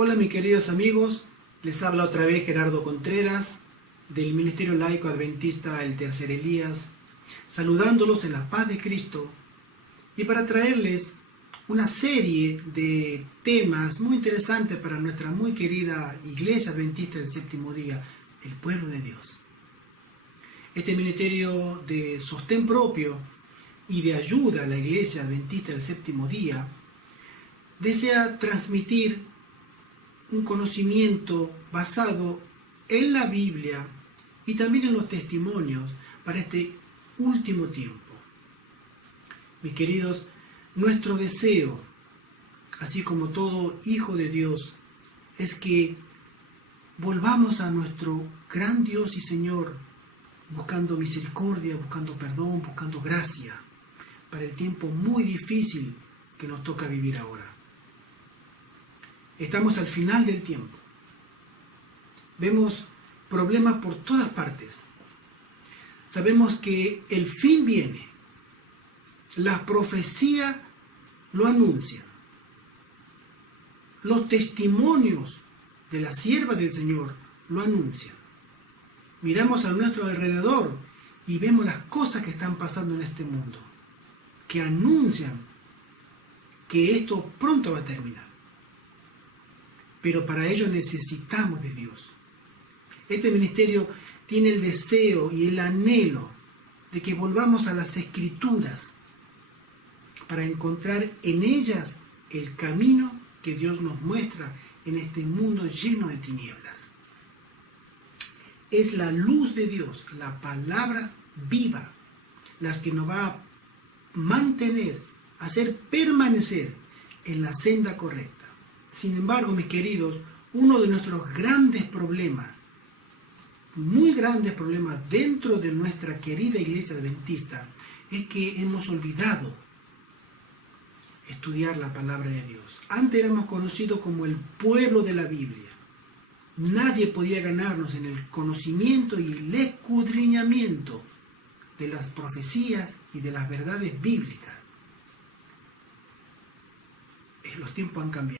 Hola mis queridos amigos, les habla otra vez Gerardo Contreras del Ministerio Laico Adventista El Tercer Elías, saludándolos en la paz de Cristo y para traerles una serie de temas muy interesantes para nuestra muy querida Iglesia Adventista del Séptimo Día, el pueblo de Dios. Este ministerio de sostén propio y de ayuda a la Iglesia Adventista del Séptimo Día desea transmitir un conocimiento basado en la Biblia y también en los testimonios para este último tiempo. Mis queridos, nuestro deseo, así como todo hijo de Dios, es que volvamos a nuestro gran Dios y Señor, buscando misericordia, buscando perdón, buscando gracia, para el tiempo muy difícil que nos toca vivir ahora. Estamos al final del tiempo. Vemos problemas por todas partes. Sabemos que el fin viene. Las profecías lo anuncian. Los testimonios de la sierva del Señor lo anuncian. Miramos a nuestro alrededor y vemos las cosas que están pasando en este mundo, que anuncian que esto pronto va a terminar. Pero para ello necesitamos de Dios. Este ministerio tiene el deseo y el anhelo de que volvamos a las Escrituras para encontrar en ellas el camino que Dios nos muestra en este mundo lleno de tinieblas. Es la luz de Dios, la palabra viva, las que nos va a mantener, hacer permanecer en la senda correcta. Sin embargo, mis queridos, uno de nuestros grandes problemas, muy grandes problemas dentro de nuestra querida Iglesia Adventista, es que hemos olvidado estudiar la palabra de Dios. Antes éramos conocidos como el pueblo de la Biblia. Nadie podía ganarnos en el conocimiento y el escudriñamiento de las profecías y de las verdades bíblicas. Los tiempos han cambiado.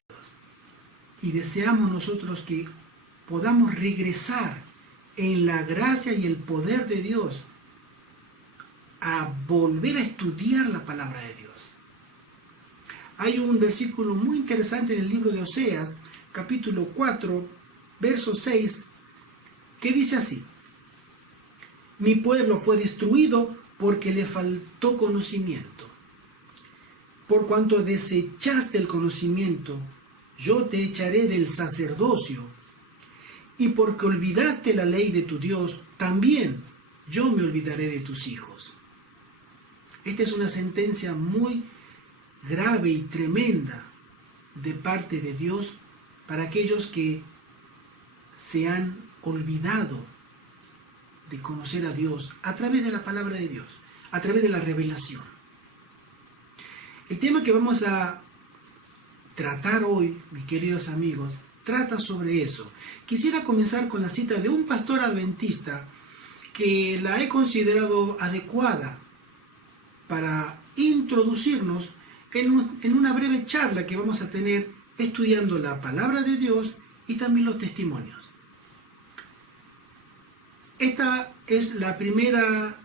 Y deseamos nosotros que podamos regresar en la gracia y el poder de Dios a volver a estudiar la palabra de Dios. Hay un versículo muy interesante en el libro de Oseas, capítulo 4, verso 6, que dice así: Mi pueblo fue destruido porque le faltó conocimiento. Por cuanto desechaste el conocimiento, yo te echaré del sacerdocio, y porque olvidaste la ley de tu Dios, también yo me olvidaré de tus hijos. Esta es una sentencia muy grave y tremenda de parte de Dios para aquellos que se han olvidado de conocer a Dios a través de la palabra de Dios, a través de la revelación. El tema que vamos a tratar hoy, mis queridos amigos, trata sobre eso. Quisiera comenzar con la cita de un pastor adventista que la he considerado adecuada para introducirnos en una breve charla que vamos a tener estudiando la palabra de Dios y también los testimonios. Esta es la primera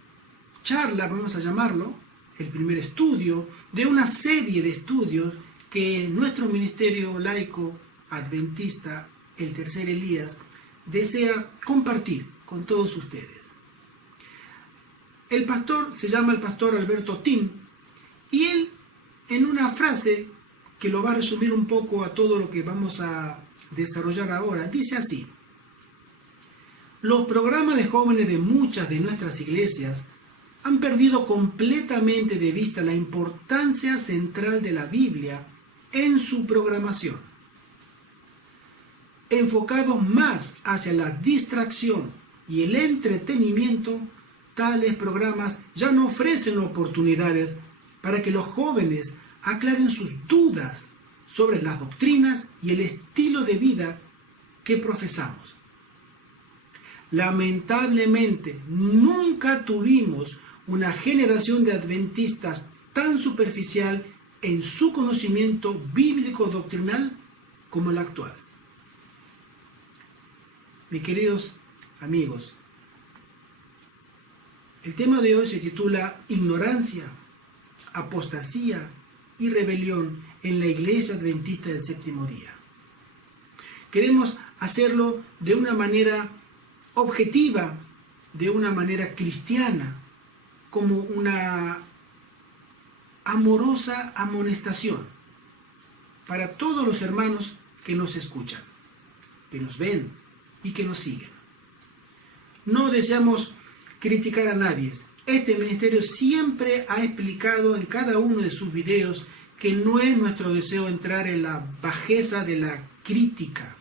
charla, vamos a llamarlo, el primer estudio de una serie de estudios que nuestro ministerio laico adventista, el Tercer Elías, desea compartir con todos ustedes. El pastor se llama el pastor Alberto Tim, y él, en una frase que lo va a resumir un poco a todo lo que vamos a desarrollar ahora, dice así: Los programas de jóvenes de muchas de nuestras iglesias han perdido completamente de vista la importancia central de la Biblia en su programación. Enfocados más hacia la distracción y el entretenimiento, tales programas ya no ofrecen oportunidades para que los jóvenes aclaren sus dudas sobre las doctrinas y el estilo de vida que profesamos. Lamentablemente, nunca tuvimos una generación de adventistas tan superficial en su conocimiento bíblico doctrinal como el actual. Mis queridos amigos, el tema de hoy se titula Ignorancia, apostasía y rebelión en la Iglesia Adventista del Séptimo Día. Queremos hacerlo de una manera objetiva, de una manera cristiana, como una amorosa amonestación para todos los hermanos que nos escuchan, que nos ven y que nos siguen. No deseamos criticar a nadie. Este ministerio siempre ha explicado en cada uno de sus videos que no es nuestro deseo entrar en la bajeza de la crítica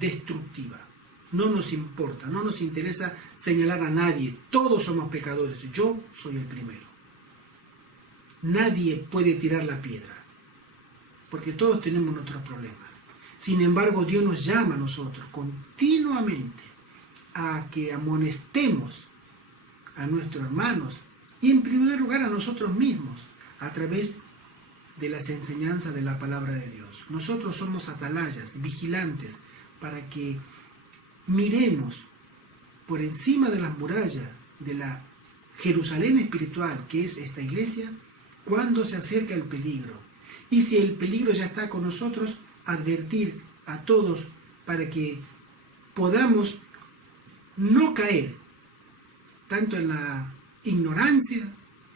destructiva. No nos importa, no nos interesa señalar a nadie. Todos somos pecadores. Yo soy el primero. Nadie puede tirar la piedra, porque todos tenemos nuestros problemas. Sin embargo, Dios nos llama a nosotros continuamente a que amonestemos a nuestros hermanos y en primer lugar a nosotros mismos a través de las enseñanzas de la palabra de Dios. Nosotros somos atalayas, vigilantes, para que miremos por encima de las murallas de la Jerusalén espiritual, que es esta iglesia, cuando se acerca el peligro. Y si el peligro ya está con nosotros, advertir a todos para que podamos no caer tanto en la ignorancia,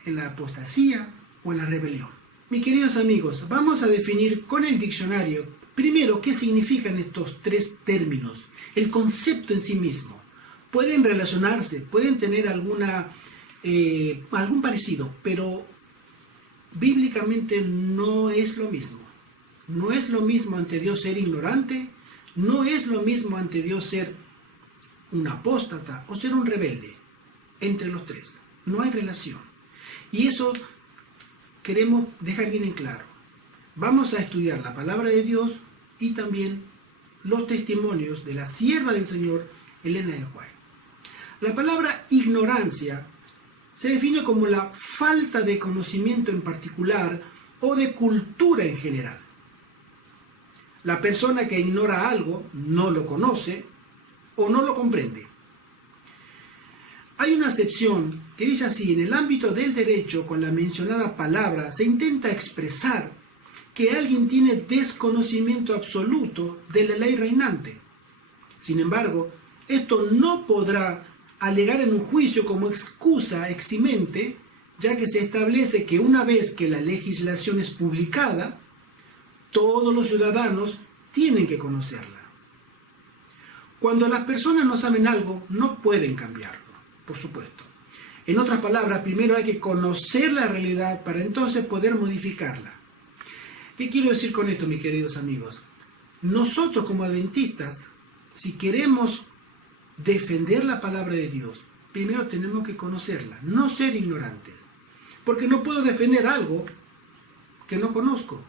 en la apostasía o en la rebelión. Mis queridos amigos, vamos a definir con el diccionario primero qué significan estos tres términos. El concepto en sí mismo. Pueden relacionarse, pueden tener algún parecido, pero bíblicamente no es lo mismo. No es lo mismo ante Dios ser ignorante, no es lo mismo ante Dios ser un apóstata o ser un rebelde. Entre los tres no hay relación. Y eso queremos dejar bien en claro. Vamos a estudiar la palabra de Dios y también los testimonios de la sierva del Señor, Elena de White. La palabra ignorancia se define como la falta de conocimiento en particular o de cultura en general. La persona que ignora algo no lo conoce o no lo comprende. Hay una acepción que dice así: en el ámbito del derecho, con la mencionada palabra se intenta expresar que alguien tiene desconocimiento absoluto de la ley reinante. Sin embargo, esto no podrá alegar en un juicio como excusa eximente, ya que se establece que una vez que la legislación es publicada, todos los ciudadanos tienen que conocerla. Cuando las personas no saben algo, no pueden cambiarlo, por supuesto. En otras palabras, primero hay que conocer la realidad para entonces poder modificarla. ¿Qué quiero decir con esto, mis queridos amigos? Nosotros como adventistas, si queremos defender la palabra de Dios, primero tenemos que conocerla, no ser ignorantes. Porque no puedo defender algo que no conozco.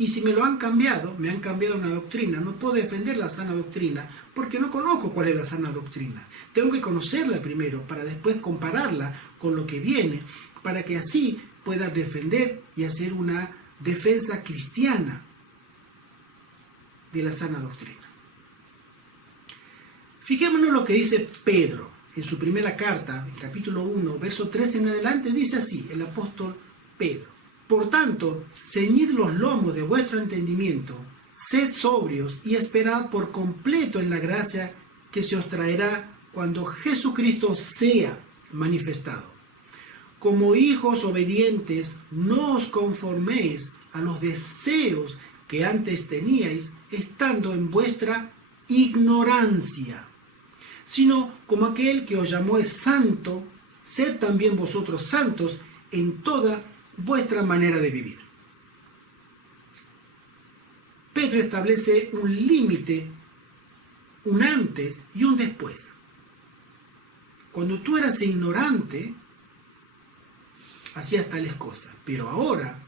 Y si me lo han cambiado, me han cambiado una doctrina, no puedo defender la sana doctrina porque no conozco cuál es la sana doctrina. Tengo que conocerla primero para después compararla con lo que viene, para que así pueda defender y hacer una defensa cristiana de la sana doctrina. Fijémonos lo que dice Pedro en su primera carta, en capítulo 1, verso 13 en adelante, dice así, el apóstol Pedro: por tanto, ceñid los lomos de vuestro entendimiento, sed sobrios y esperad por completo en la gracia que se os traerá cuando Jesucristo sea manifestado. Como hijos obedientes, no os conforméis a los deseos que antes teníais, estando en vuestra ignorancia, sino como aquel que os llamó es santo, sed también vosotros santos en toda vuestra manera de vivir. Pedro establece un límite, un antes y un después. Cuando tú eras ignorante, hacías tales cosas, pero ahora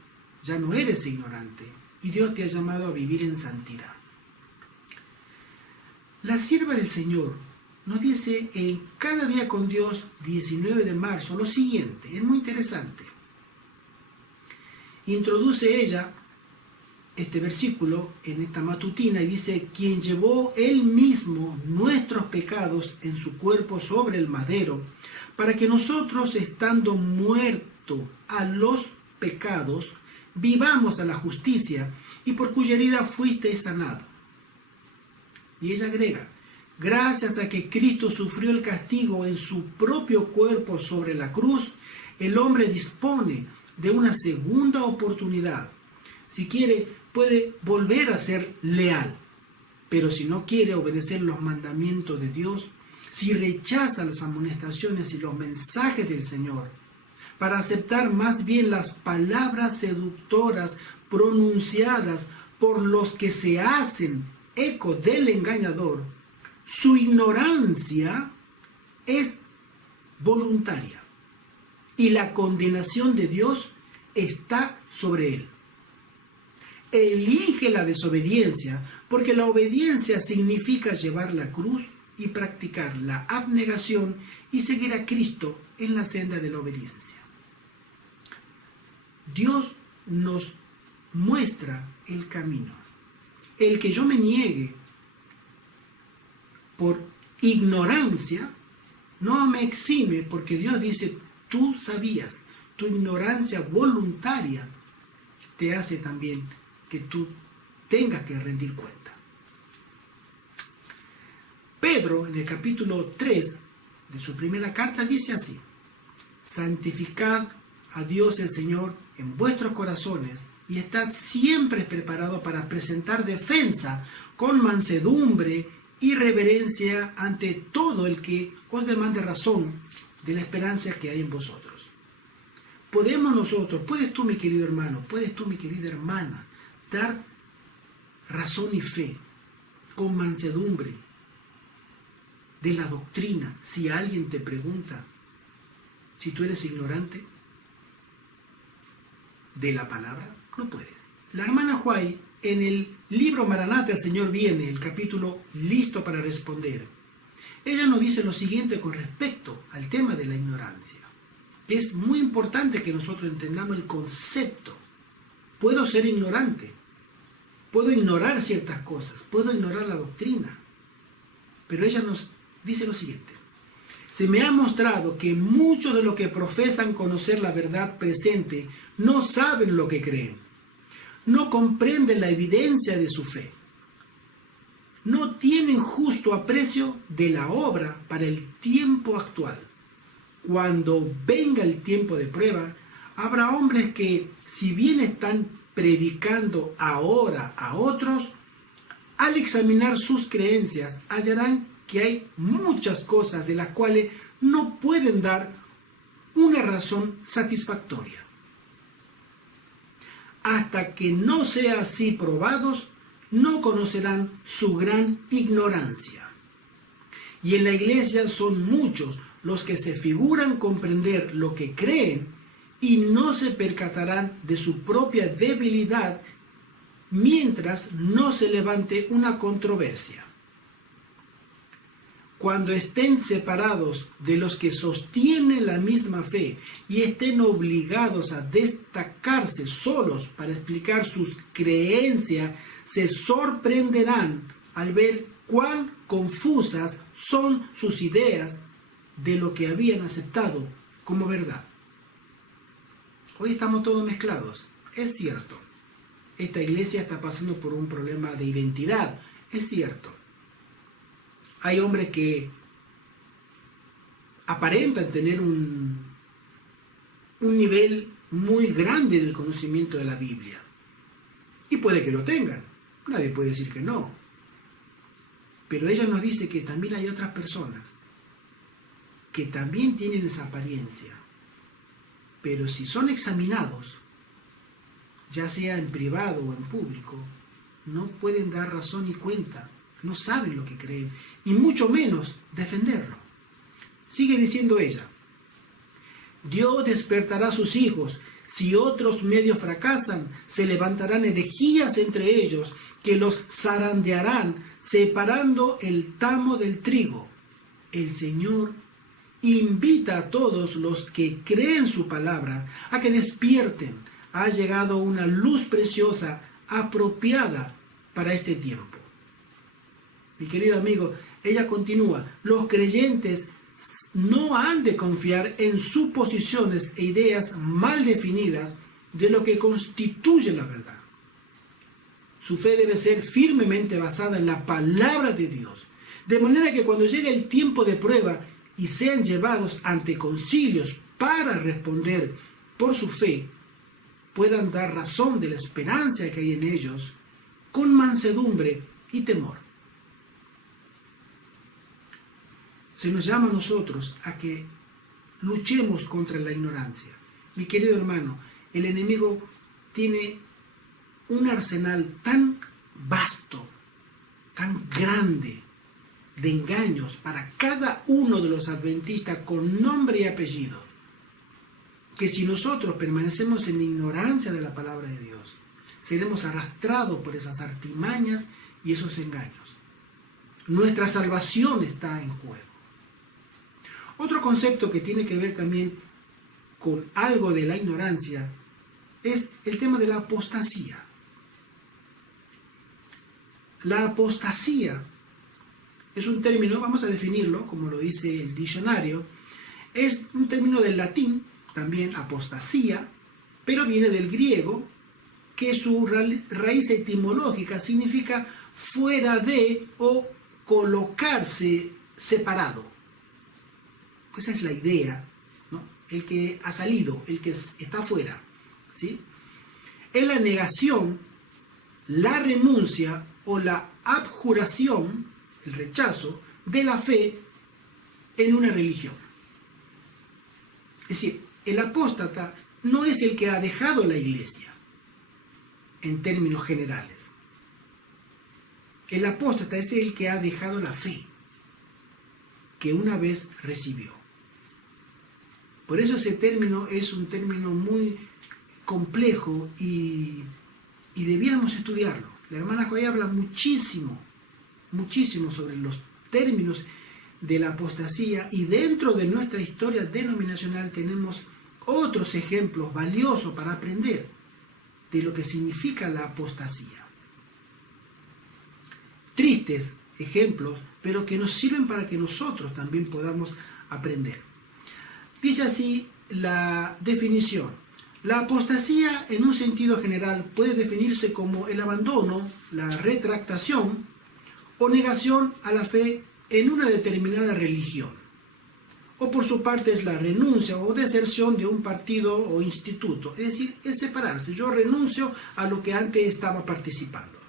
ya no eres ignorante y Dios te ha llamado a vivir en santidad. La sierva del Señor nos dice en Cada Día con Dios, 19 de marzo, lo siguiente, es muy interesante. Introduce ella este versículo en esta matutina y dice: quien llevó él mismo nuestros pecados en su cuerpo sobre el madero, para que nosotros, estando muertos a los pecados, vivamos a la justicia, y por cuya herida fuisteis sanado. Y ella agrega: gracias a que Cristo sufrió el castigo en su propio cuerpo sobre la cruz, el hombre dispone de una segunda oportunidad. Si quiere, puede volver a ser leal, pero si no quiere obedecer los mandamientos de Dios, si rechaza las amonestaciones y los mensajes del Señor, para aceptar más bien las palabras seductoras pronunciadas por los que se hacen eco del engañador, su ignorancia es voluntaria y la condenación de Dios está sobre él. Elige la desobediencia, porque la obediencia significa llevar la cruz y practicar la abnegación y seguir a Cristo en la senda de la obediencia. Dios nos muestra el camino. El que yo me niegue por ignorancia no me exime, porque Dios dice: tú sabías. Tu ignorancia voluntaria te hace también que tú tengas que rendir cuenta. Pedro, en el capítulo 3 de su primera carta, dice así: santificad a Dios el Señor en vuestros corazones y estad siempre preparados para presentar defensa con mansedumbre y reverencia ante todo el que os demande razón de la esperanza que hay en vosotros. Podemos nosotros, puedes tú, mi querido hermano, puedes tú, mi querida hermana, dar razón y fe con mansedumbre de la doctrina si alguien te pregunta si tú eres ignorante de la palabra. No puedes. La hermana White, en el libro Maranata, el Señor viene, el capítulo Listo para responder, ella nos dice lo siguiente con respecto al tema de la ignorancia. Es muy importante que nosotros entendamos el concepto. Puedo ser ignorante, puedo ignorar ciertas cosas, puedo ignorar la doctrina, pero ella nos dice lo siguiente: se me ha mostrado que muchos de los que profesan conocer la verdad presente no saben lo que creen, no comprenden la evidencia de su fe, no tienen justo aprecio de la obra para el tiempo actual. Cuando venga el tiempo de prueba, habrá hombres que, si bien están predicando ahora a otros, al examinar sus creencias hallarán que hay muchas cosas de las cuales no pueden dar una razón satisfactoria. Hasta que no sea así probados, no conocerán su gran ignorancia. Y en la iglesia son muchos los que se figuran comprender lo que creen y no se percatarán de su propia debilidad mientras no se levante una controversia. Cuando estén separados de los que sostienen la misma fe y estén obligados a destacarse solos para explicar sus creencias, se sorprenderán al ver cuán confusas son sus ideas de lo que habían aceptado como verdad. Hoy estamos todos mezclados, es cierto. Esta iglesia está pasando por un problema de identidad, es cierto. Hay hombres que aparentan tener un nivel muy grande del conocimiento de la Biblia. Y puede que lo tengan, nadie puede decir que no. Pero ella nos dice que también hay otras personas que también tienen esa apariencia. Pero si son examinados, ya sea en privado o en público, no pueden dar razón ni cuenta, no saben lo que creen, y mucho menos defenderlo. Sigue diciendo ella: Dios despertará a sus hijos. Si otros medios fracasan, se levantarán herejías entre ellos que los zarandearán, separando el tamo del trigo. El Señor invita a todos los que creen su palabra a que despierten. Ha llegado una luz preciosa apropiada para este tiempo. Mi querido amigo, ella continúa, los creyentes no han de confiar en suposiciones e ideas mal definidas de lo que constituye la verdad. Su fe debe ser firmemente basada en la palabra de Dios, de manera que cuando llegue el tiempo de prueba y sean llevados ante concilios para responder por su fe, puedan dar razón de la esperanza que hay en ellos con mansedumbre y temor. Se nos llama a nosotros a que luchemos contra la ignorancia. Mi querido hermano, el enemigo tiene un arsenal tan vasto, tan grande de engaños para cada uno de los adventistas con nombre y apellido, que si nosotros permanecemos en la ignorancia de la palabra de Dios, seremos arrastrados por esas artimañas y esos engaños. Nuestra salvación está en juego. Otro concepto que tiene que ver también con algo de la ignorancia es el tema de la apostasía. La apostasía es un término, vamos a definirlo como lo dice el diccionario, es un término del latín, también apostasía, pero viene del griego, que su raíz etimológica significa fuera de o colocarse separado. Esa es la idea, ¿no? El que ha salido, el que está fuera, ¿sí? Es la negación, la renuncia o la abjuración, el rechazo de la fe en una religión. Es decir, el apóstata no es el que ha dejado la iglesia, en términos generales. El apóstata es el que ha dejado la fe que una vez recibió. Por eso ese término es un término muy complejo y debiéramos estudiarlo. La hermana Joy habla muchísimo sobre los términos de la apostasía, y dentro de nuestra historia denominacional tenemos otros ejemplos valiosos para aprender de lo que significa la apostasía. Tristes ejemplos, pero que nos sirven para que nosotros también podamos aprender. Dice así la definición: la apostasía en un sentido general puede definirse como el abandono, la retractación o negación a la fe en una determinada religión, o por su parte es la renuncia o deserción de un partido o instituto, es decir, es separarse. Yo renuncio a lo que antes estaba participando,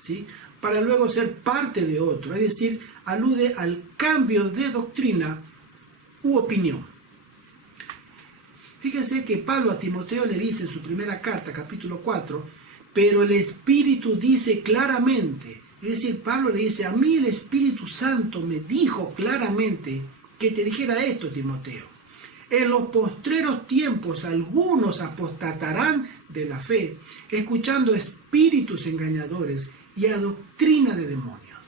¿sí?, para luego ser parte de otro, es decir, alude al cambio de doctrina u opinión. Fíjense que Pablo a Timoteo le dice en su primera carta, capítulo 4, pero el Espíritu dice claramente, es decir, Pablo le dice, a mí el Espíritu Santo me dijo claramente que te dijera esto, Timoteo. En los postreros tiempos algunos apostatarán de la fe, escuchando espíritus engañadores y a doctrina de demonios.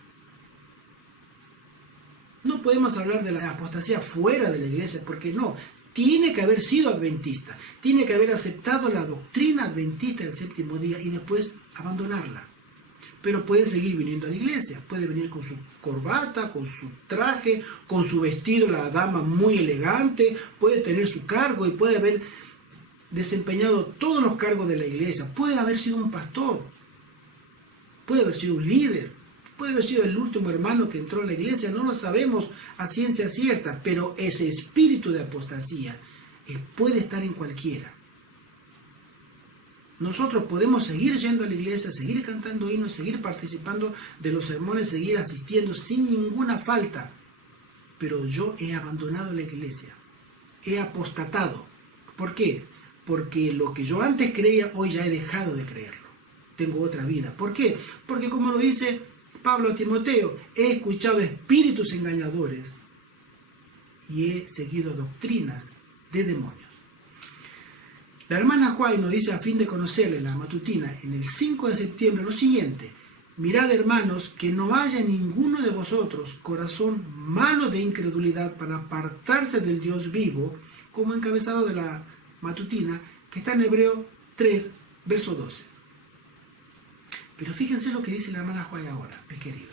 No podemos hablar de la apostasía fuera de la iglesia, porque no, tiene que haber sido adventista, tiene que haber aceptado la doctrina adventista del séptimo día y después abandonarla. Pero puede seguir viniendo a la iglesia, puede venir con su corbata, con su traje, con su vestido, la dama muy elegante, puede tener su cargo y puede haber desempeñado todos los cargos de la iglesia, puede haber sido un pastor, puede haber sido un líder, puede haber sido el último hermano que entró a la iglesia, no lo sabemos a ciencia cierta, pero ese espíritu de apostasía puede estar en cualquiera. Nosotros podemos seguir yendo a la iglesia, seguir cantando himnos, seguir participando de los sermones, seguir asistiendo sin ninguna falta, pero yo he abandonado la iglesia, he apostatado. ¿Por qué? Porque lo que yo antes creía, hoy ya he dejado de creerlo. Tengo otra vida. ¿Por qué? Porque como lo dice Pablo a Timoteo, he escuchado espíritus engañadores y he seguido doctrinas de demonios. La hermana Juay nos dice, a fin de conocerle, la matutina, en el 5 de septiembre, lo siguiente: mirad, hermanos, que no haya en ninguno de vosotros corazón malo de incredulidad para apartarse del Dios vivo, como encabezado de la matutina, que está en Hebreo 3, verso 12. Pero fíjense lo que dice la hermana Juay ahora, mis queridos.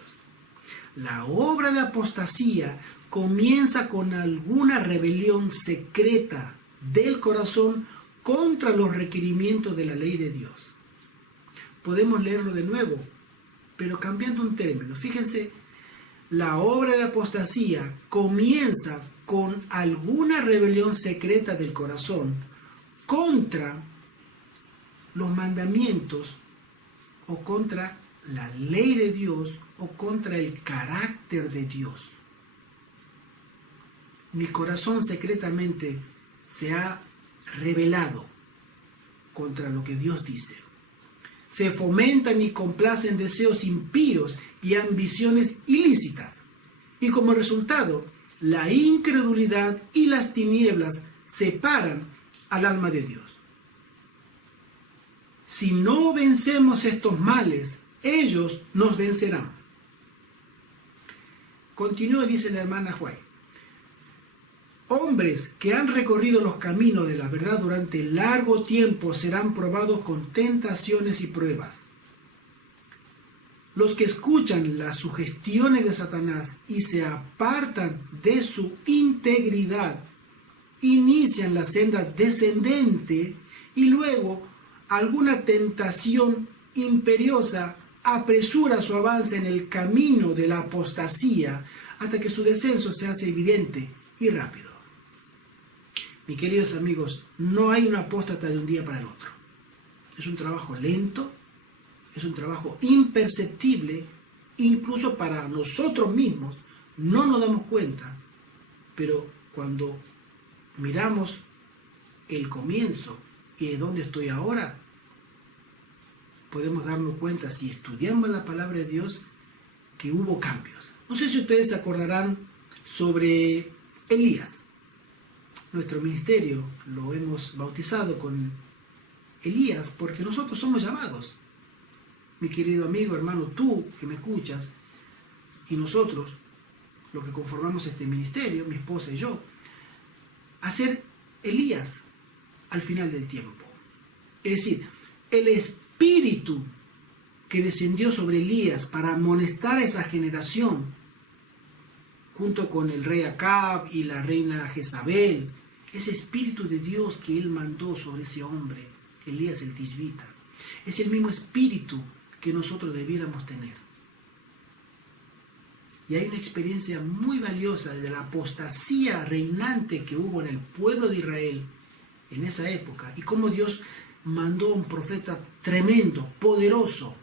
La obra de apostasía comienza con alguna rebelión secreta del corazón contra los requerimientos de la ley de Dios. Podemos leerlo de nuevo, pero cambiando un término. Fíjense, la obra de apostasía comienza con alguna rebelión secreta del corazón contra los mandamientos o contra la ley de Dios o contra el carácter de Dios. Mi corazón secretamente se ha rebelado contra lo que Dios dice. Se fomentan y complacen deseos impíos y ambiciones ilícitas. Y como resultado, la incredulidad y las tinieblas separan al alma de Dios. Si no vencemos estos males, ellos nos vencerán. Continúa, dice la hermana Juay. Hombres que han recorrido los caminos de la verdad durante largo tiempo serán probados con tentaciones y pruebas. Los que escuchan las sugestiones de Satanás y se apartan de su integridad, inician la senda descendente y luego alguna tentación imperiosa apresura su avance en el camino de la apostasía hasta que su descenso se hace evidente y rápido. Mis queridos amigos, no hay un apóstata de un día para el otro. Es un trabajo lento, es un trabajo imperceptible, incluso para nosotros mismos, no nos damos cuenta, pero cuando miramos el comienzo y de dónde estoy ahora, podemos darnos cuenta, si estudiamos la palabra de Dios, que hubo cambios. No sé si ustedes se acordarán sobre Elías. Nuestro ministerio lo hemos bautizado con Elías porque nosotros somos llamados. Mi querido amigo, hermano, tú que me escuchas, y nosotros, los que conformamos este ministerio, mi esposa y yo, a ser Elías al final del tiempo. Es decir, el espíritu que descendió sobre Elías para amonestar a esa generación, junto con el rey Acab y la reina Jezabel, ese espíritu de Dios que él mandó sobre ese hombre, Elías el Tishbita, es el mismo espíritu que nosotros debiéramos tener. Y hay una experiencia muy valiosa de la apostasía reinante que hubo en el pueblo de Israel en esa época, y cómo Dios mandó a un profeta tremendo, poderoso,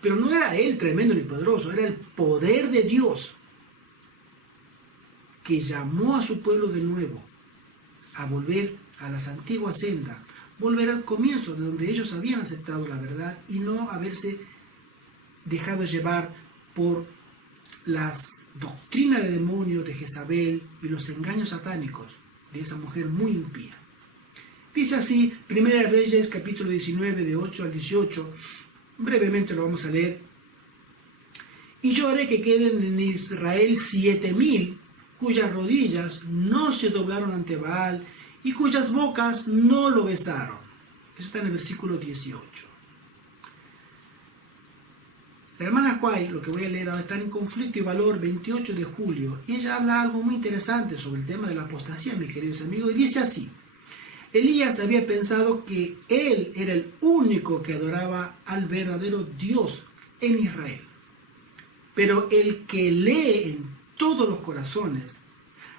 pero no era él tremendo ni poderoso, era el poder de Dios que llamó a su pueblo de nuevo a volver a las antiguas sendas, volver al comienzo de donde ellos habían aceptado la verdad y no haberse dejado llevar por las doctrinas de demonios de Jezabel y los engaños satánicos de esa mujer muy impía. Dice así, Primera de Reyes, capítulo 19, de 8 al 18, brevemente lo vamos a leer. Y yo haré que queden en Israel 7,000, cuyas rodillas no se doblaron ante Baal y cuyas bocas no lo besaron. Eso está en el versículo 18. La hermana Juay, lo que voy a leer ahora, está en Conflicto y Valor, 28 de julio, y ella habla algo muy interesante sobre el tema de la apostasía, mis queridos amigos, y dice así: Elías había pensado que él era el único que adoraba al verdadero Dios en Israel. Pero el que lee en todos los corazones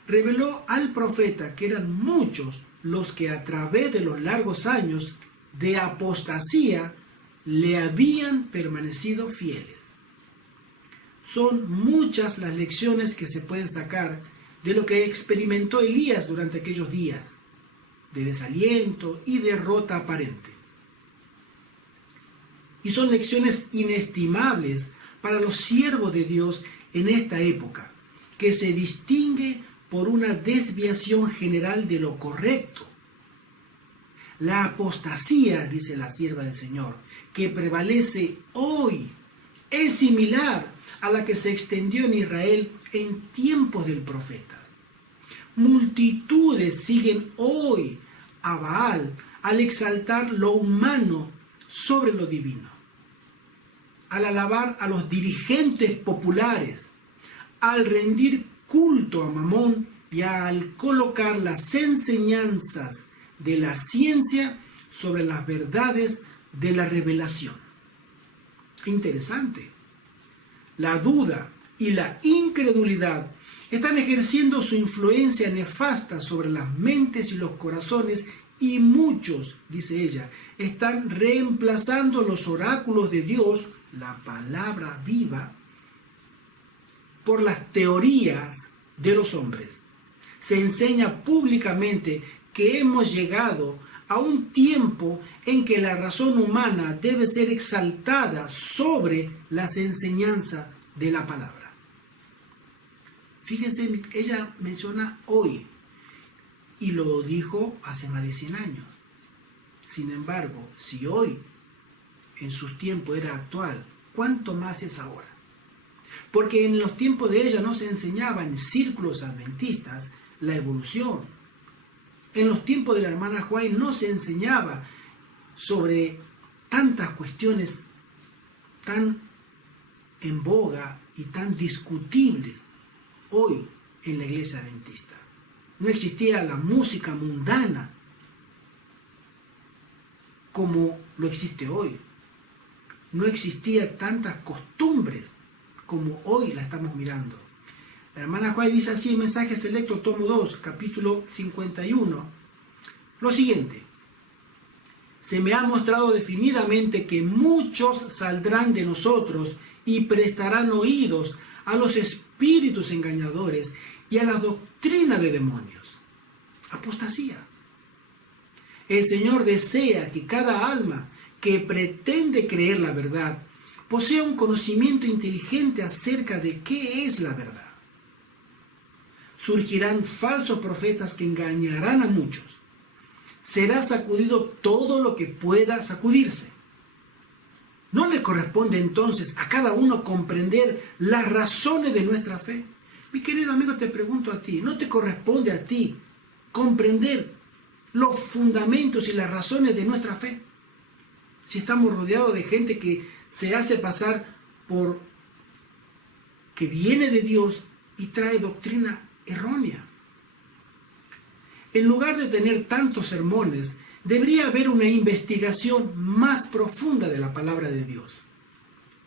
reveló al profeta que eran muchos los que a través de los largos años de apostasía le habían permanecido fieles. Son muchas las lecciones que se pueden sacar de lo que experimentó Elías durante aquellos días de desaliento y derrota aparente. Y son lecciones inestimables para los siervos de Dios en esta época, que se distingue por una desviación general de lo correcto. La apostasía, dice la sierva del Señor, que prevalece hoy, es similar a la que se extendió en Israel en tiempos del profeta. Multitudes siguen hoy a Baal al exaltar lo humano sobre lo divino. al alabar a los dirigentes populares, al rendir culto a Mamón y al colocar las enseñanzas de la ciencia sobre las verdades de la revelación. Interesante. La duda y la incredulidad están ejerciendo su influencia nefasta sobre las mentes y los corazones, y muchos, dice ella, están reemplazando los oráculos de Dios, la palabra viva, por las teorías de los hombres. Se enseña públicamente que hemos llegado a un tiempo en que la razón humana debe ser exaltada sobre las enseñanzas de la palabra. Fíjense, ella menciona hoy, y lo dijo hace más de 100 años. Sin embargo, si hoy en sus tiempos era actual, ¿cuánto más es ahora? Porque en los tiempos de ella no se enseñaba en círculos adventistas la evolución. En los tiempos de la hermana White no se enseñaba sobre tantas cuestiones tan en boga y tan discutibles hoy en la iglesia adventista. No existía la música mundana como lo existe hoy. No existía tantas costumbres como hoy la estamos mirando. La hermana White dice así en Mensaje Selecto, tomo 2, capítulo 51, lo siguiente: se me ha mostrado definidamente que muchos saldrán de nosotros y prestarán oídos a los espíritus engañadores y a la doctrina de demonios. Apostasía. El Señor desea que cada alma que pretende creer la verdad posea un conocimiento inteligente acerca de qué es la verdad. Surgirán falsos profetas que engañarán a muchos. Será sacudido todo lo que pueda sacudirse. ¿No le corresponde entonces a cada uno comprender las razones de nuestra fe? Mi querido amigo, te pregunto a ti, ¿no te corresponde a ti comprender los fundamentos y las razones de nuestra fe? Si estamos rodeados de gente que se hace pasar por que viene de Dios y trae doctrina errónea. En lugar de tener tantos sermones, debería haber una investigación más profunda de la palabra de Dios.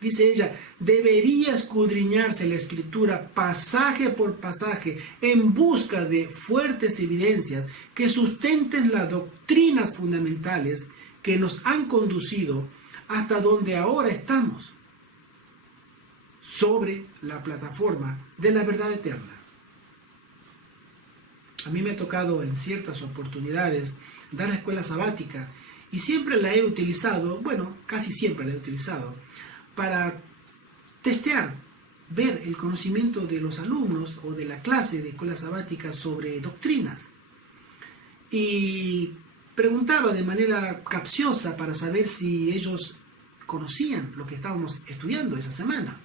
Dice ella, debería escudriñarse la Escritura pasaje por pasaje en busca de fuertes evidencias que sustenten las doctrinas fundamentales que nos han conducido hasta donde ahora estamos, sobre la plataforma de la verdad eterna. A mí me ha tocado en ciertas oportunidades dar la escuela sabática y siempre la he utilizado, bueno, casi siempre la he utilizado, para testear, ver el conocimiento de los alumnos o de la clase de escuela sabática sobre doctrinas. Y preguntaba de manera capciosa para saber si ellos conocían lo que estábamos estudiando esa semana.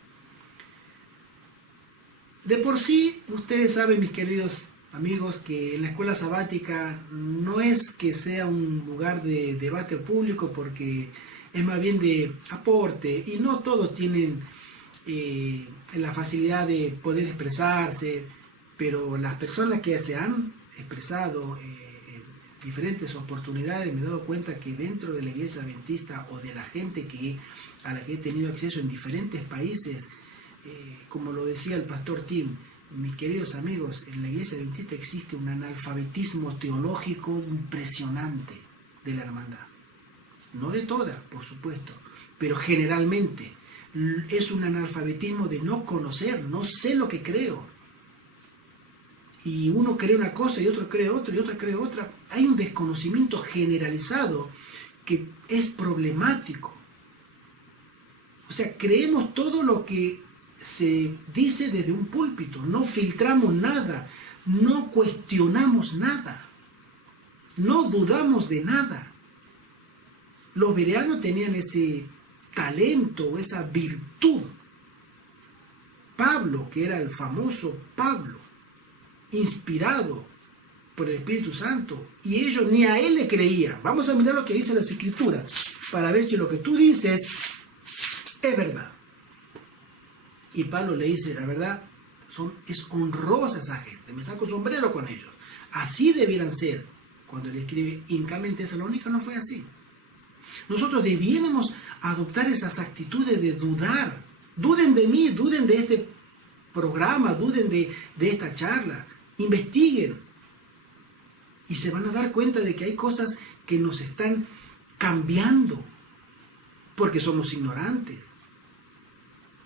De por sí, ustedes saben, mis queridos amigos, que la escuela sabática no es que sea un lugar de debate público, porque es más bien de aporte y no todos tienen la facilidad de poder expresarse, pero las personas que se han expresado en diferentes oportunidades, me he dado cuenta que dentro de la iglesia adventista o de la gente a la que he tenido acceso en diferentes países, como lo decía el pastor Tim, mis queridos amigos, en la iglesia adventista existe un analfabetismo teológico impresionante de la hermandad. No de todas, por supuesto, pero generalmente es un analfabetismo de no conocer, no sé lo que creo. Y uno cree una cosa y otro cree otra y otro cree otra. Hay un desconocimiento generalizado que es problemático. O sea, creemos todo lo que se dice desde un púlpito, no filtramos nada, no cuestionamos nada, no dudamos de nada. Los bereanos tenían ese talento, esa virtud. Pablo, que era el famoso Pablo, inspirado por el Espíritu Santo, y ellos ni a él le creían. Vamos a mirar lo que dice las Escrituras, para ver si lo que tú dices Es verdad. Y Pablo le dice, la verdad, es honrosa esa gente, me saco sombrero con ellos. Así debieran ser. Cuando le escribe, y en cambio en Tesalónica no fue así. Nosotros debiéramos adoptar esas actitudes de dudar. Duden de mí, duden de este programa, duden de esta charla. Investiguen. Y se van a dar cuenta de que hay cosas que nos están cambiando porque somos ignorantes.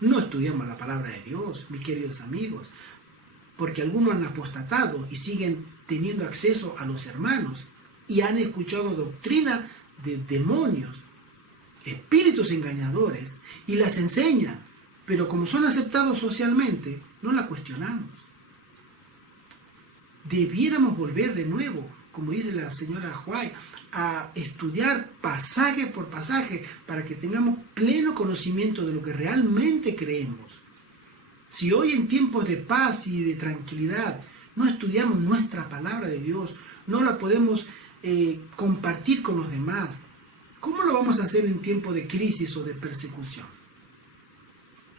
No estudiamos la palabra de Dios, mis queridos amigos, porque algunos han apostatado y siguen teniendo acceso a los hermanos y han escuchado doctrina de demonios, espíritus engañadores, y las enseñan, pero como son aceptados socialmente, no la cuestionamos. Debiéramos volver de nuevo, como dice la señora White, a estudiar pasaje por pasaje para que tengamos pleno conocimiento de lo que realmente creemos. Si hoy en tiempos de paz y de tranquilidad no estudiamos nuestra palabra de Dios, no la podemos compartir con los demás, ¿cómo lo vamos a hacer en tiempo de crisis o de persecución?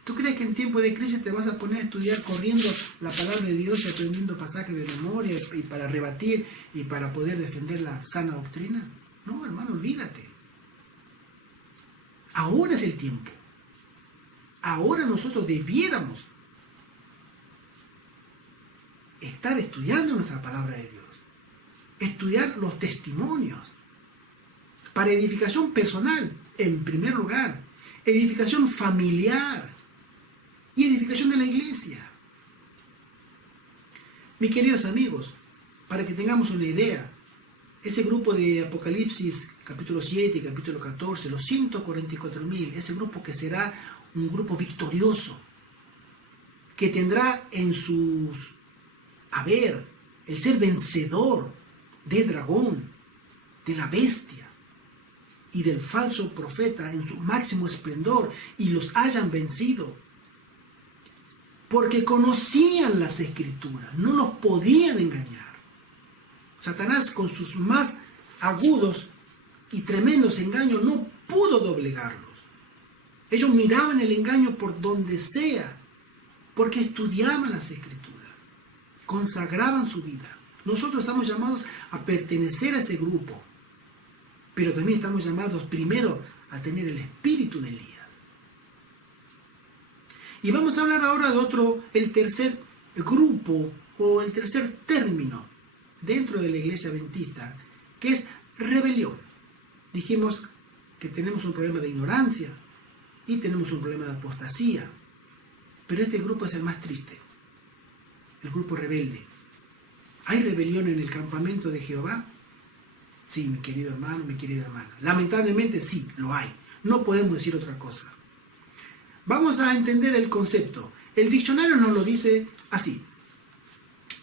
¿Tú crees que en tiempo de crisis te vas a poner a estudiar corriendo la palabra de Dios y aprendiendo pasajes de memoria y para rebatir y para poder defender la sana doctrina? No, hermano, olvídate. Ahora es el tiempo. Ahora nosotros debiéramos estar estudiando nuestra palabra de Dios. Estudiar los testimonios. Para edificación personal, en primer lugar. Edificación familiar. Y edificación de la iglesia. Mis queridos amigos, para que tengamos una idea, ese grupo de Apocalipsis, capítulo 7 y capítulo 14, los 144.000, ese grupo que será un grupo victorioso, que tendrá en sus haber el ser vencedor del dragón, de la bestia y del falso profeta en su máximo esplendor, y los hayan vencido. Porque conocían las Escrituras, no los podían engañar. Satanás, con sus más agudos y tremendos engaños, no pudo doblegarlos. Ellos miraban el engaño por donde sea, porque estudiaban las Escrituras, consagraban su vida. Nosotros estamos llamados a pertenecer a ese grupo, pero también estamos llamados primero a tener el espíritu de Elías. Y vamos a hablar ahora de el tercer grupo o el tercer término dentro de la iglesia adventista, que es rebelión. Dijimos que tenemos un problema de ignorancia y tenemos un problema de apostasía, pero este grupo es el más triste, el grupo rebelde. ¿Hay rebelión en el campamento de Jehová? Sí, mi querido hermano, mi querida hermana. Lamentablemente sí, lo hay. No podemos decir otra cosa. Vamos a entender el concepto. El diccionario nos lo dice así.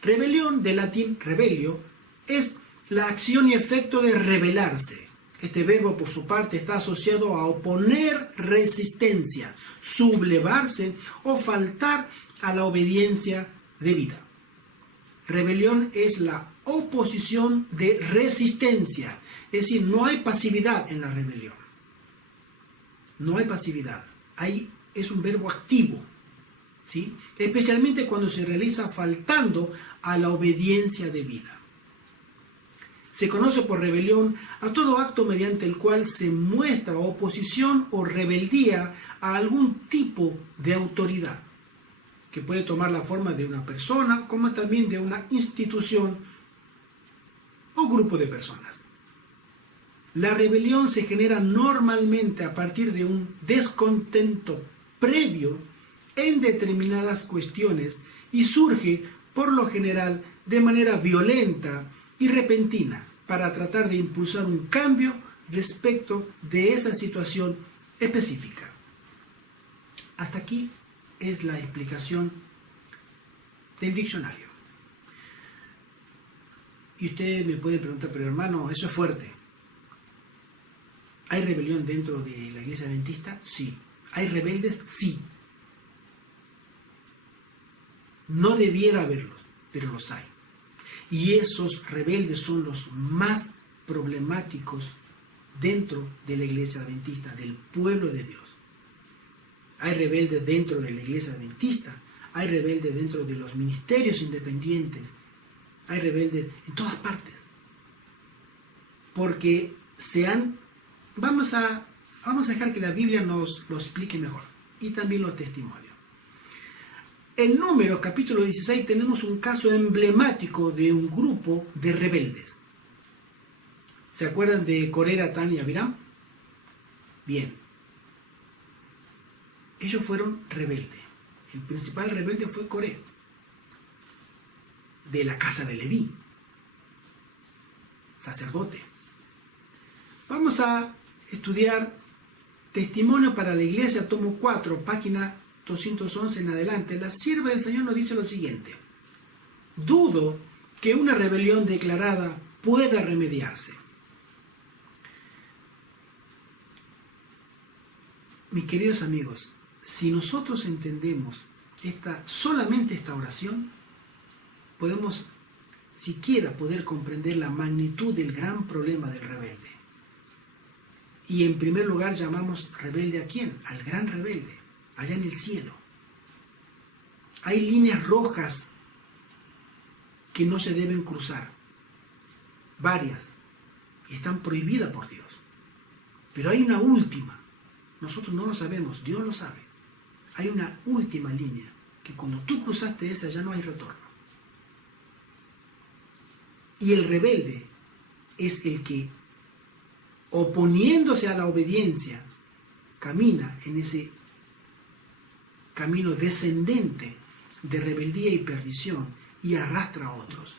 Rebelión, de latín rebelio, es la acción y efecto de rebelarse. Este verbo, por su parte, está asociado a oponer resistencia, sublevarse o faltar a la obediencia debida. Rebelión es la oposición de resistencia, es decir, no hay pasividad en la rebelión. No hay pasividad. Es un verbo activo, ¿sí? Especialmente cuando se realiza faltando a la obediencia debida. Se conoce por rebelión a todo acto mediante el cual se muestra oposición o rebeldía a algún tipo de autoridad, que puede tomar la forma de una persona como también de una institución o grupo de personas. La rebelión se genera normalmente a partir de un descontento previo en determinadas cuestiones y surge, por lo general, de manera violenta y repentina para tratar de impulsar un cambio respecto de esa situación específica. Hasta aquí es la explicación del diccionario. Y usted me puede preguntar, pero hermano, eso es fuerte. ¿Hay rebelión dentro de la iglesia adventista? Sí. ¿Hay rebeldes? Sí. No debiera haberlos, pero los hay. Y esos rebeldes son los más problemáticos dentro de la iglesia adventista, del pueblo de Dios. hay rebeldes dentro de la iglesia adventista, hay rebeldes dentro de los ministerios independientes, hay rebeldes en todas partes. Porque vamos a dejar que la Biblia nos lo explique mejor, y también los testimonios. En Números, capítulo 16, tenemos un caso emblemático de un grupo de rebeldes. ¿Se acuerdan de Coré, Datán y Abiram? Bien. Ellos fueron rebeldes. El principal rebelde fue Coré, de la casa de Leví, sacerdote. Vamos a estudiar Testimonio para la Iglesia, tomo 4, página 211 en adelante. La sierva del Señor nos dice lo siguiente: dudo que una rebelión declarada pueda remediarse. Mis queridos amigos, si nosotros entendemos solamente esta oración, podemos siquiera poder comprender la magnitud del gran problema del rebelde. Y en primer lugar llamamos rebelde ¿a quién? Al gran rebelde, allá en el cielo. Hay líneas rojas que no se deben cruzar, varias, y están prohibidas por Dios. Pero hay una última, nosotros no lo sabemos, Dios lo sabe. Hay una última línea, que cuando tú cruzaste esa ya no hay retorno. Y el rebelde es el que, oponiéndose a la obediencia, camina en ese camino descendente de rebeldía y perdición y arrastra a otros.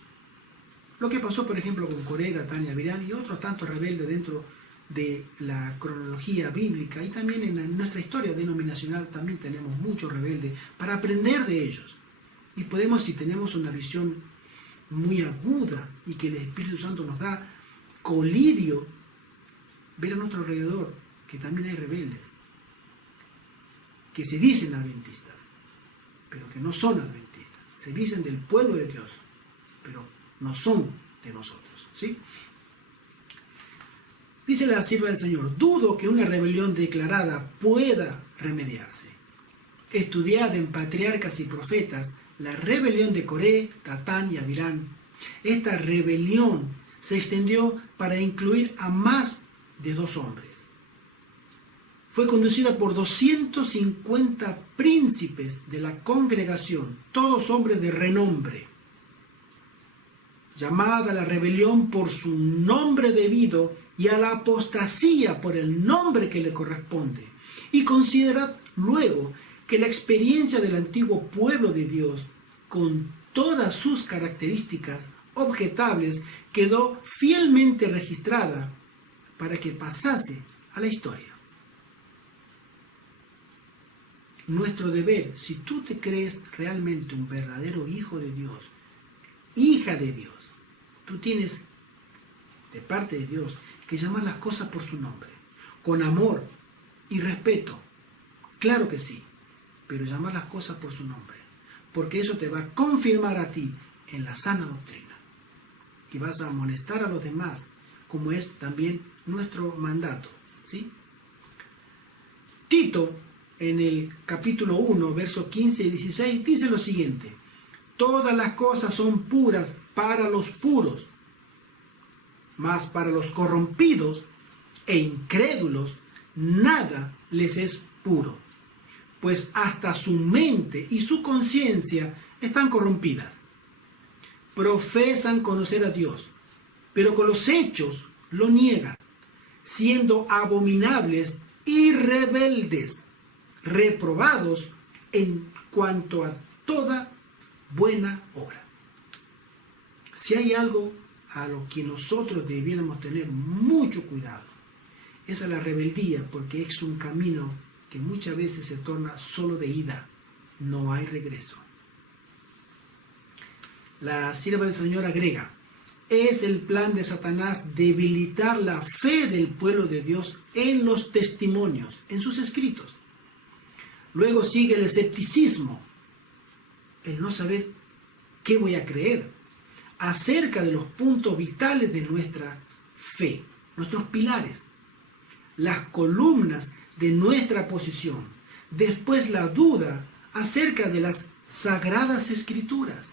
Lo que pasó, por ejemplo, con Coré, Datán y Abiram y otros tantos rebeldes dentro de la cronología bíblica, y también en nuestra historia denominacional también tenemos muchos rebeldes para aprender de ellos. Y podemos, si tenemos una visión muy aguda y que el Espíritu Santo nos da colirio, ver a nuestro alrededor que también hay rebeldes que se dicen adventistas, pero que no son adventistas. Se dicen del pueblo de Dios, pero no son de nosotros, ¿sí? Dice la sierva del Señor: dudo que una rebelión declarada pueda remediarse. Estudiad en Patriarcas y Profetas la rebelión de Coré, Datán y Abiram. Esta rebelión se extendió para incluir a más de 2 hombres. Fue conducida por 250 príncipes de la congregación, todos hombres de renombre. Llamada la rebelión por su nombre debido y a la apostasía por el nombre que le corresponde. Y considerad luego que la experiencia del antiguo pueblo de Dios, con todas sus características objetables, quedó fielmente registrada para que pasase a la historia. Nuestro deber, si tú te crees realmente un verdadero hijo de Dios, hija de Dios, tú tienes de parte de Dios que llamar las cosas por su nombre, con amor y respeto, claro que sí, pero llamar las cosas por su nombre, porque eso te va a confirmar a ti en la sana doctrina y vas a amonestar a los demás, como es también nuestro mandato, ¿sí? Tito, en el capítulo 1, versos 15 y 16, dice lo siguiente: todas las cosas son puras para los puros, mas para los corrompidos e incrédulos nada les es puro, pues hasta su mente y su conciencia están corrompidas. Profesan conocer a Dios, pero con los hechos lo niegan, siendo abominables y rebeldes, reprobados en cuanto a toda buena obra. Si hay algo a lo que nosotros debiéramos tener mucho cuidado, es a la rebeldía, porque es un camino que muchas veces se torna solo de ida, no hay regreso. La sierva del Señor agrega: es el plan de Satanás debilitar la fe del pueblo de Dios en los testimonios, en sus escritos. Luego sigue el escepticismo, el no saber qué voy a creer acerca de los puntos vitales de nuestra fe, nuestros pilares, las columnas de nuestra posición, después la duda acerca de las sagradas escrituras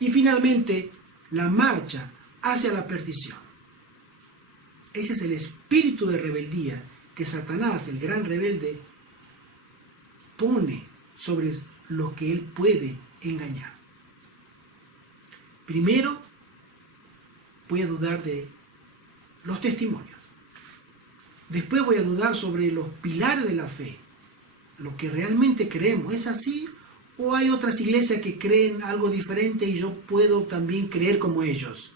y finalmente la marcha hacia la perdición. Ese es el espíritu de rebeldía que Satanás, el gran rebelde, pone sobre lo que él puede engañar. Primero, voy a dudar de los testimonios. Después voy a dudar sobre los pilares de la fe, lo que realmente creemos. ¿Es así? ¿O hay otras iglesias que creen algo diferente y yo puedo también creer como ellos?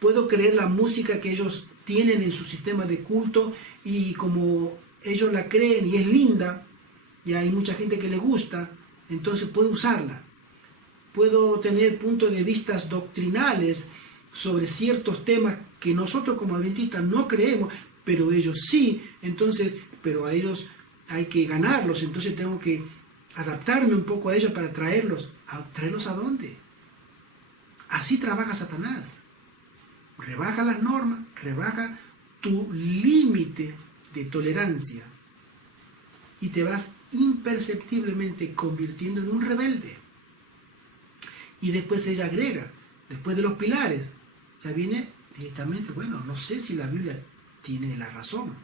Puedo creer la música que ellos tienen en su sistema de culto y como ellos la creen y es linda y hay mucha gente que le gusta, entonces puedo usarla. Puedo tener puntos de vista doctrinales sobre ciertos temas que nosotros como adventistas no creemos, pero ellos sí, entonces, pero a ellos hay que ganarlos, entonces tengo que adaptarme un poco a ellos para traerlos. ¿Traerlos a dónde? Así trabaja Satanás. Rebaja las normas, rebaja tu límite de tolerancia y te vas imperceptiblemente convirtiendo en un rebelde. Y después ella agrega, después de los pilares, ya viene directamente, bueno, no sé si la Biblia tiene la razón,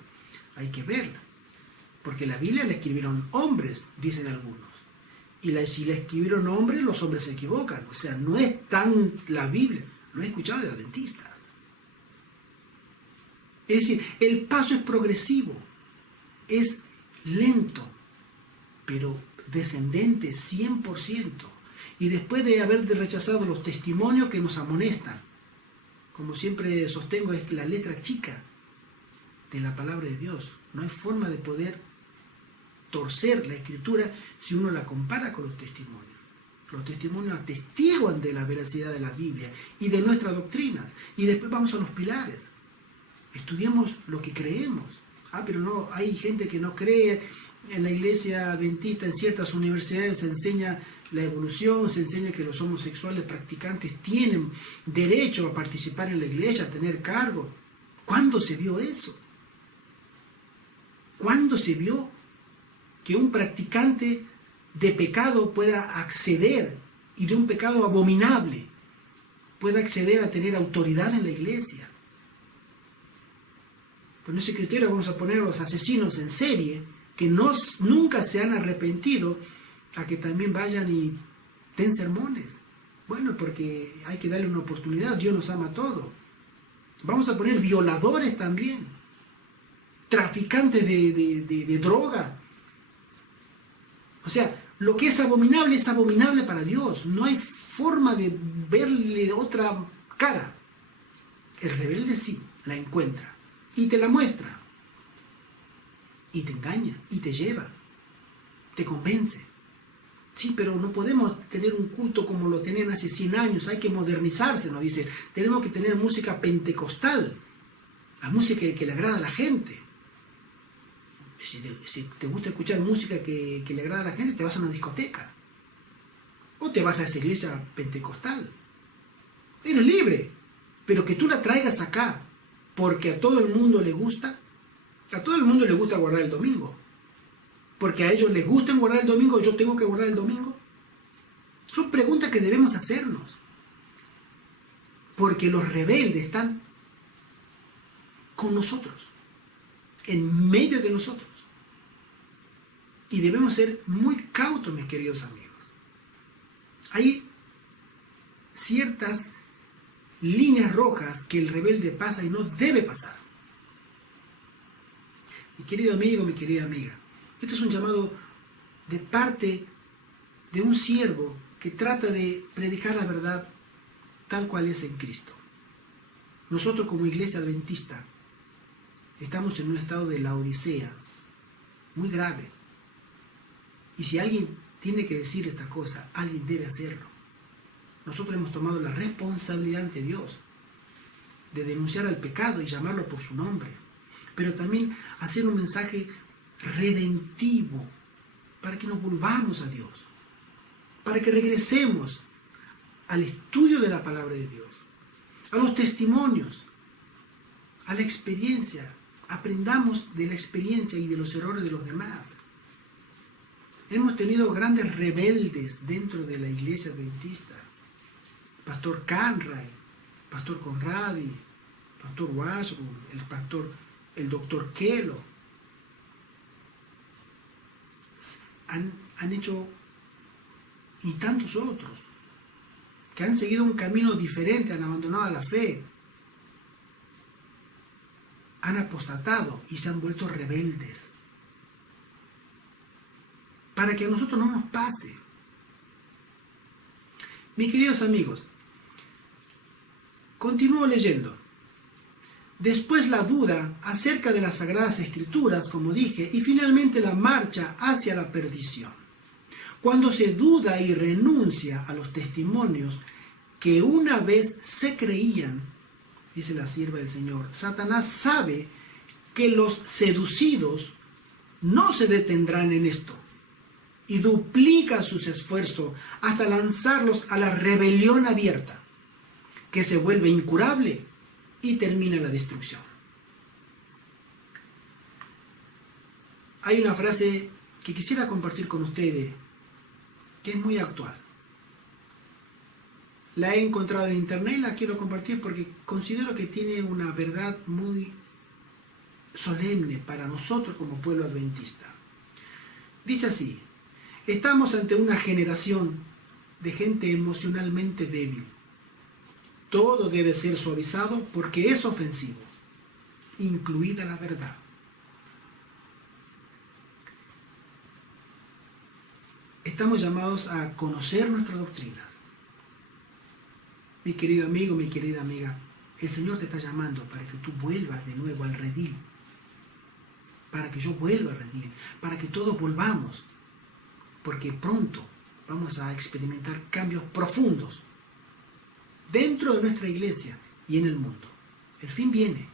hay que verla, porque la Biblia la escribieron hombres, dicen algunos, y si la escribieron hombres, los hombres se equivocan, o sea, no es tan la Biblia, lo he escuchado de adventistas. Es decir, el paso es progresivo, es lento, pero descendente 100%. Y después de haber rechazado los testimonios que nos amonestan, como siempre sostengo, es que la letra chica de la palabra de Dios, no hay forma de poder torcer la escritura si uno la compara con los testimonios. Los testimonios atestiguan de la veracidad de la Biblia y de nuestras doctrinas. Y después vamos a los pilares. Estudiemos lo que creemos. Pero no, hay gente que no cree. En la iglesia adventista, en ciertas universidades se enseña la evolución, se enseña que los homosexuales practicantes tienen derecho a participar en la iglesia, a tener cargo. ¿Cuándo se vio eso? ¿Cuándo se vio que un practicante de pecado pueda acceder, y de un pecado abominable, pueda acceder a tener autoridad en la iglesia? Con ese criterio vamos a poner a los asesinos en serie, que nunca se han arrepentido, a que también vayan y den sermones. Bueno, porque hay que darle una oportunidad, Dios nos ama a todos. Vamos a poner violadores también, traficantes de droga. O sea, lo que es abominable para Dios. No hay forma de verle otra cara. El rebelde sí, la encuentra y te la muestra. Y te engaña, y te lleva, te convence. Sí, pero no podemos tener un culto como lo tenían hace 100 años, hay que modernizarse, nos dicen. Tenemos que tener música pentecostal, la música que le agrada a la gente. Si te gusta escuchar música que le agrada a la gente, te vas a una discoteca. O te vas a esa iglesia pentecostal. Eres libre, pero que tú la traigas acá, porque a todo el mundo le gusta. A todo el mundo le gusta guardar el domingo. Porque a ellos les gusta guardar el domingo, yo tengo que guardar el domingo. Son preguntas que debemos hacernos. Porque los rebeldes están con nosotros, en medio de nosotros. Y debemos ser muy cautos, mis queridos amigos. Hay ciertas líneas rojas que el rebelde pasa y no debe pasar. Mi querido amigo, mi querida amiga, esto es un llamado de parte de un siervo que trata de predicar la verdad tal cual es en Cristo. Nosotros como iglesia adventista estamos en un estado de la odisea muy grave. Y si alguien tiene que decir esta cosa, alguien debe hacerlo. Nosotros hemos tomado la responsabilidad ante Dios de denunciar al pecado y llamarlo por su nombre, pero también hacer un mensaje redentivo para que nos volvamos a Dios, para que regresemos al estudio de la palabra de Dios, a los testimonios, a la experiencia. Aprendamos de la experiencia y de los errores de los demás. Hemos tenido grandes rebeldes dentro de la iglesia adventista. Pastor Canray, Pastor Conradi, Pastor Washburn, el doctor Kelo. Han hecho, y tantos otros, que han seguido un camino diferente, han abandonado la fe, han apostatado y se han vuelto rebeldes. Para que a nosotros no nos pase. Mis queridos amigos, continúo leyendo. Después la duda acerca de las Sagradas Escrituras, como dije, y finalmente la marcha hacia la perdición. Cuando se duda y renuncia a los testimonios que una vez se creían, dice la sierva del Señor, Satanás sabe que los seducidos no se detendrán en esto y duplica sus esfuerzos hasta lanzarlos a la rebelión abierta, que se vuelve incurable y termina la destrucción. Hay una frase que quisiera compartir con ustedes, que es muy actual. La he encontrado en internet y la quiero compartir porque considero que tiene una verdad muy solemne para nosotros como pueblo adventista. Dice así: estamos ante una generación de gente emocionalmente débil. Todo debe ser suavizado porque es ofensivo, incluida la verdad. Estamos llamados a conocer nuestras doctrinas. Mi querido amigo, mi querida amiga, el Señor te está llamando para que tú vuelvas de nuevo al redil, para que yo vuelva al redil, para que todos volvamos, porque pronto vamos a experimentar cambios profundos dentro de nuestra iglesia y en el mundo. El fin viene.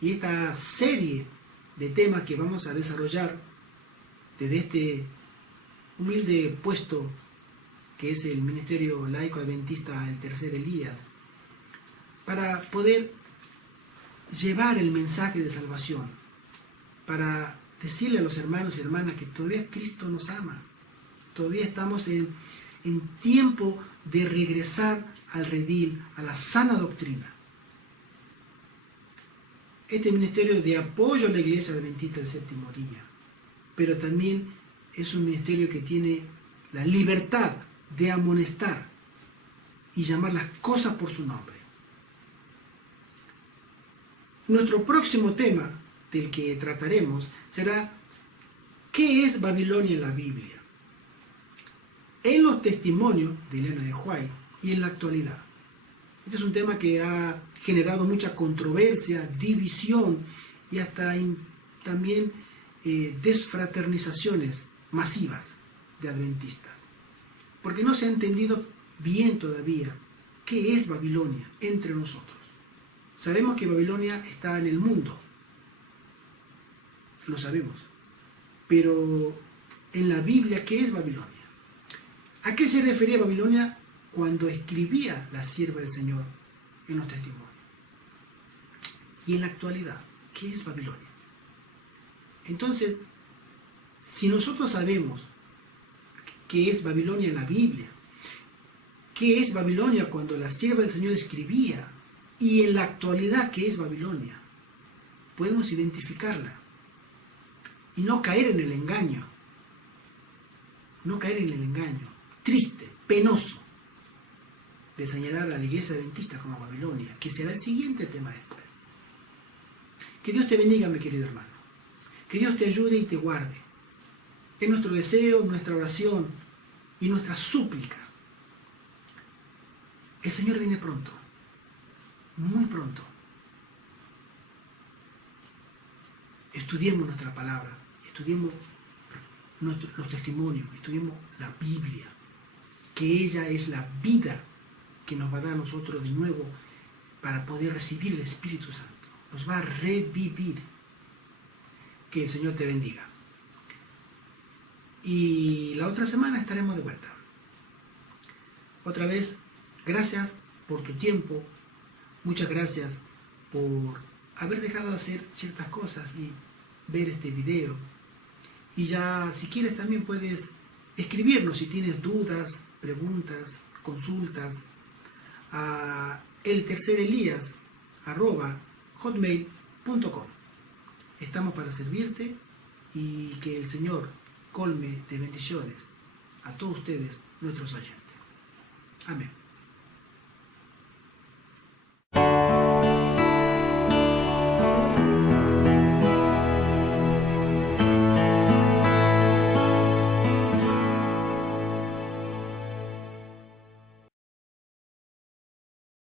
Y esta serie de temas que vamos a desarrollar desde este humilde puesto que es el Ministerio Laico Adventista El Tercer Elías, para poder llevar el mensaje de salvación, para decirle a los hermanos y hermanas que todavía Cristo nos ama, todavía estamos en tiempo de regresar al redil, a la sana doctrina. Este ministerio de apoyo a la Iglesia Adventista del Séptimo Día, pero también es un ministerio que tiene la libertad de amonestar y llamar las cosas por su nombre. Nuestro próximo tema del que trataremos será ¿qué es Babilonia en la Biblia? En los testimonios de Elena de White y en la actualidad. Este es un tema que ha generado mucha controversia, división y hasta también desfraternizaciones masivas de adventistas. Porque no se ha entendido bien todavía qué es Babilonia entre nosotros. Sabemos que Babilonia está en el mundo, lo sabemos, pero en la Biblia, ¿qué es Babilonia? ¿A qué se refería Babilonia cuando escribía la sierva del Señor en los testimonios? Y en la actualidad, ¿qué es Babilonia? Entonces, si nosotros sabemos qué es Babilonia en la Biblia, qué es Babilonia cuando la sierva del Señor escribía, y en la actualidad qué es Babilonia, podemos identificarla y no caer en el engaño, triste, penoso, de señalar a la iglesia adventista como Babilonia, que será el siguiente tema después. Que Dios te bendiga, mi querido hermano. Que Dios te ayude y te guarde. Es nuestro deseo, nuestra oración y nuestra súplica. El Señor viene pronto, muy pronto. Estudiemos nuestra palabra, estudiemos los testimonios, estudiemos la Biblia, que ella es la vida que nos va a dar a nosotros de nuevo para poder recibir el Espíritu Santo. Nos va a revivir. Que el Señor te bendiga. Y la otra semana estaremos de vuelta. Otra vez, gracias por tu tiempo. Muchas gracias por haber dejado de hacer ciertas cosas y ver este video. Y ya si quieres también puedes escribirnos si tienes dudas, preguntas, consultas a eltercerelias@hotmail.com. Estamos para servirte y que el Señor colme de bendiciones a todos ustedes, nuestros oyentes. Amén.